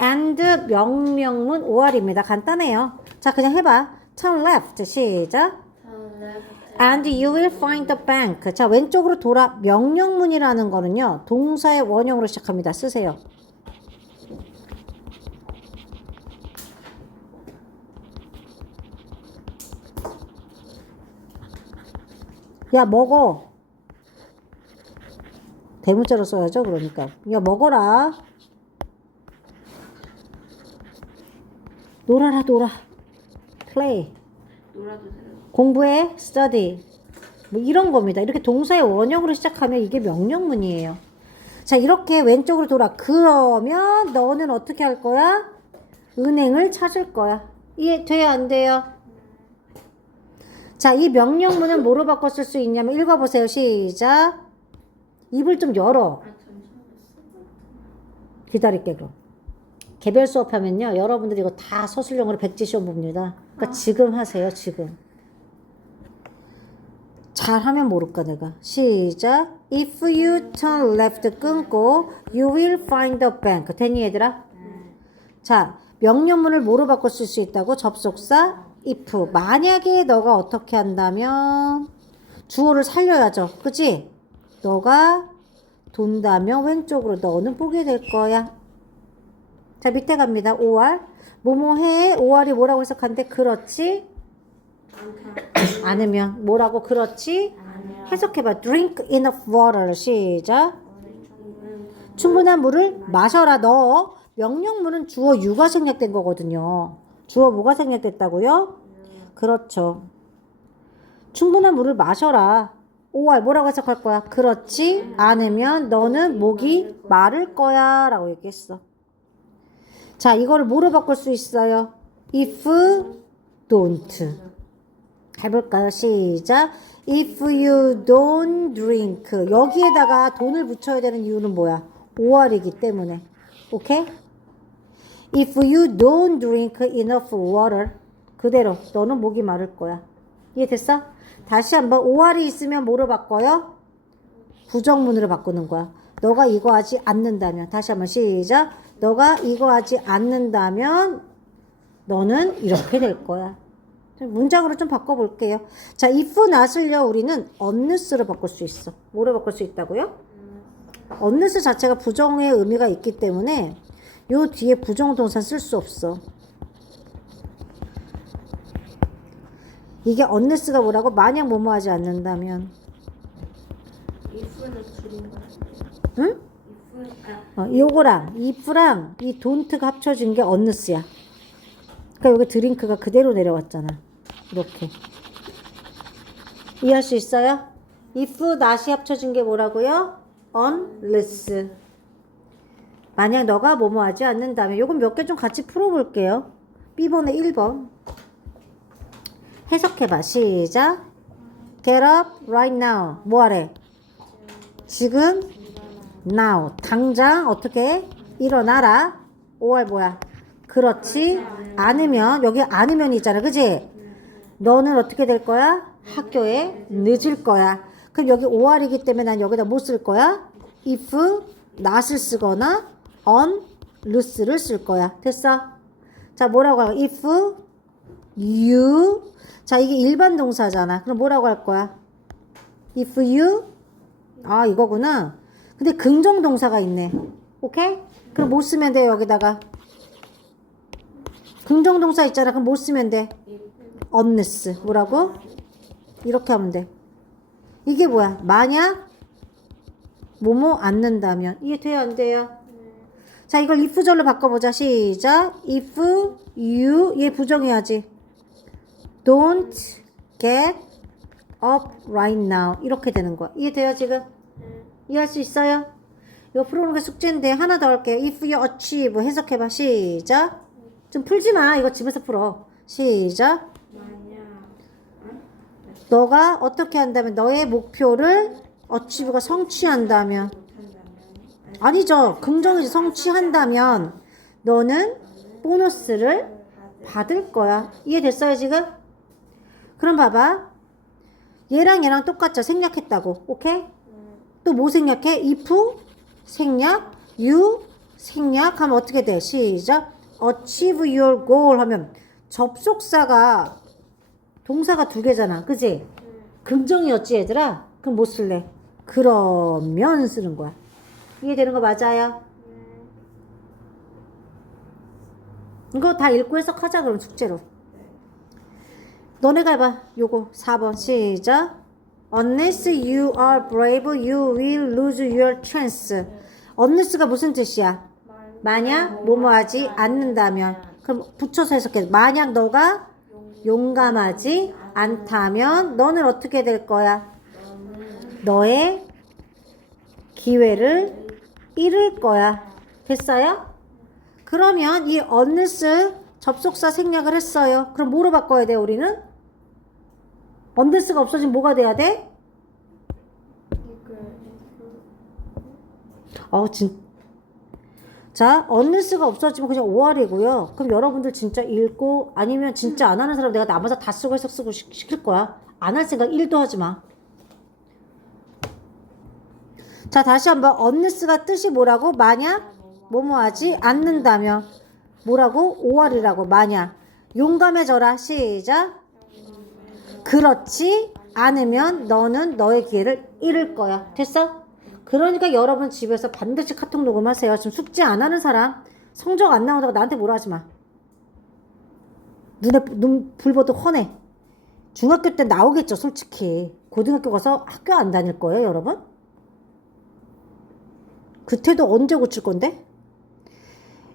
and 명명문 5월입니다. 간단해요. 자, 그냥 해봐. turn left. 시작. And you will find the bank. 자, 왼쪽으로 돌아. 명령문이라는 거는요. 동사의 원형으로 시작합니다. 쓰세요. 야, 먹어. 대문자로 써야죠, 그러니까. 야, 먹어라. 놀아라, 놀아. play. 놀아도 돼요. 공부해, study. 뭐 이런 겁니다. 이렇게 동사의 원형으로 시작하면 이게 명령문이에요. 자, 이렇게 왼쪽으로 돌아. 그러면 너는 어떻게 할 거야? 은행을 찾을 거야. 이해 돼요, 안 돼요? 자, 이 명령문은 뭐로 바꿔 쓸 수 있냐면 읽어보세요. 시작. 입을 좀 열어. 아. 기다릴게, 그럼. 개별 수업하면요. 여러분들이 이거 다 서술형으로 백지 시험 봅니다. 그러니까 지금 하세요, 지금. 잘하면 모를까, 내가. 시작. If you turn left 끊고, you will find the bank. 되니, 얘들아? 자, 명령문을 뭐로 바꿔 쓸 수 있다고? 접속사 if. 만약에 너가 어떻게 한다면 주어를 살려야죠. 그치? 너가 돈다면 왼쪽으로 너는 보게 될 거야. 자, 밑에 갑니다. 5월. 뭐뭐 해. 5월이 뭐라고 해석한대? 그렇지? 않으면. 뭐라고? 그렇지? 해석해봐. drink enough water. 시작. 충분한 물을 마셔라. 너 명령문은 주어 유가 생략된 거거든요. 주어 뭐가 생략됐다고요? 그렇죠. 충분한 물을 마셔라. 5월 뭐라고 해석할 거야? 그렇지 않으면 너는 목이 마를 거야 라고 얘기했어. 자, 이거를 뭐로 바꿀 수 있어요? if don't. 해볼까요? 시작. If you don't drink. 여기에다가 돈을 붙여야 되는 이유는 뭐야? 5월이기 때문에. 오케이? If you don't drink enough water. 그대로 너는 목이 마를 거야. 이해됐어? 다시 한번 5월이 있으면 뭐로 바꿔요? 부정문으로 바꾸는 거야. 너가 이거 하지 않는다면 다시 한번 시작. 너가 이거 하지 않는다면 너는 이렇게 될 거야. 문장으로 좀 바꿔볼게요. 자, if not을요, 우리는 unless로 바꿀 수 있어. 뭐로 바꿀 수 있다고요? unless 자체가 부정의 의미가 있기 때문에 요 뒤에 부정동사 쓸 수 없어. 이게 unless가 뭐라고? 만약 뭐뭐 하지 않는다면. 응? 어, 요거랑 if랑 이 don't가 합쳐진 게 unless야. 그러니까 여기 드링크가 그대로 내려왔잖아. 이렇게. 이해할 수 있어요? if not이 합쳐진 게 뭐라고요? unless. 만약 너가 뭐뭐 하지 않는다면 요건 몇 개 좀 같이 풀어볼게요. B번에 1번. 해석해봐. 시작. Get up right now. 뭐 하래? 지금 now. 당장 어떻게 일어나라. 5월 뭐야? 그렇지 않으면 여기 않으면 있잖아. 그지? 너는 어떻게 될 거야? 학교에 늦을 거야. 그럼 여기 5월이기 때문에 난 여기다 뭐쓸 거야? if not을 쓰거나 on loose를 쓸 거야. 됐어? 자, 뭐라고 할까? if you 자, 이게 일반 동사잖아. 그럼 뭐라고 할 거야? if you 아, 이거구나. 근데 긍정 동사가 있네. 오케이? 그럼 뭐 쓰면 돼, 여기다가? 긍정 동사 있잖아. 그럼 뭐 쓰면 돼? unless. 뭐라고? 이렇게 하면 돼. 이게 뭐야? 만약 뭐뭐 않는다면 이게 돼요, 안 돼요? 자, 이걸 if절로 바꿔보자. 시작. if you 얘 부정해야지. don't get up right now 이렇게 되는 거야. 이해 돼요, 지금? 이해할 수 있어요? 이거 풀어오는 게 숙제인데 하나 더 할게요. if you achieve 해석해봐. 시작. 좀 풀지 마. 이거 집에서 풀어. 시작. 너가 어떻게 한다면 너의 목표를 achieve가 성취한다면 아니죠. 긍정이지. 성취한다면 너는 보너스를 받을 거야. 이해됐어요, 지금? 그럼 봐봐. 얘랑 얘랑 똑같죠. 생략했다고. 오케이? 또 뭐 생략해? if 생략, you 생략하면 어떻게 돼? 시작. achieve your goal 하면 접속사가 동사가 두 개잖아. 그지? 긍정이었지 얘들아? 그럼 뭐 쓸래? 그러면 쓰는 거야. 이해되는 거 맞아요? 이거 다 읽고 해석하자 그럼 숙제로. 너네가 해봐. 요거 4번 시작. Unless you are brave, you will lose your chance. unless가 무슨 뜻이야? 만약 뭐뭐하지 않는다면. 그럼 붙여서 해석해. 만약 너가 용감하지 않다면 너는 어떻게 될 거야? 너의 기회를 잃을 거야. 됐어요? 그러면 이 unless 접속사 생략을 했어요. 그럼 뭐로 바꿔야 돼, 우리는? Unless가 없어지면 뭐가 돼야 돼? 어, 진. 자, unless가 없어지면 그냥 5월이고요. 그럼 여러분들 진짜 읽고 아니면 진짜 안 하는 사람 내가 남아서 다 쓰고 해석 쓰고 시- 시킬 거야. 안 할 생각 1도 하지 마. 자, 다시 한번 unless가 뜻이 뭐라고? 만약 뭐뭐 하지 않는다면 뭐라고? 5월이라고 만약 용감해져라. 시작. 그렇지 않으면 너는 너의 기회를 잃을 거야. 됐어? 그러니까 여러분 집에서 반드시 카톡 녹음하세요. 지금 숙제 안 하는 사람 성적 안 나온다고 나한테 뭐라 하지 마. 눈에 눈 불보도 훤해. 중학교 때 나오겠죠, 솔직히. 고등학교 가서 학교 안 다닐 거예요, 여러분? 그때도 언제 고칠 건데?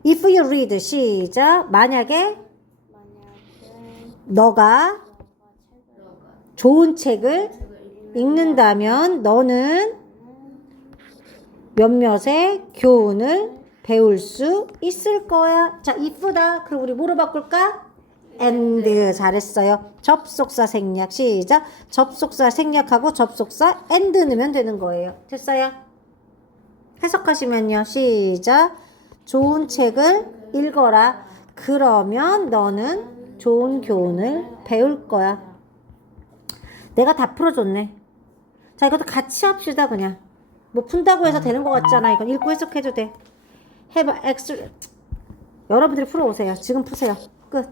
If you read 시작 만약에 너가 좋은 책을 읽는다면 너는 몇몇의 교훈을 배울 수 있을 거야. 자, if다. 그럼 우리 뭐로 바꿀까? and 잘했어요. 접속사 생략 시작. 접속사 생략하고 접속사 and 넣으면 되는 거예요. 됐어요? 해석하시면요. 시작. 좋은 책을 읽어라. 그러면 너는 좋은 교훈을 배울 거야. 내가 다 풀어줬네. 자, 이것도 같이 합시다, 그냥. 뭐 푼다고 해서 되는 것 같잖아. 이건 읽고 해석해도 돼. 해봐, 엑스. 여러분들이 풀어오세요. 지금 푸세요. 끝.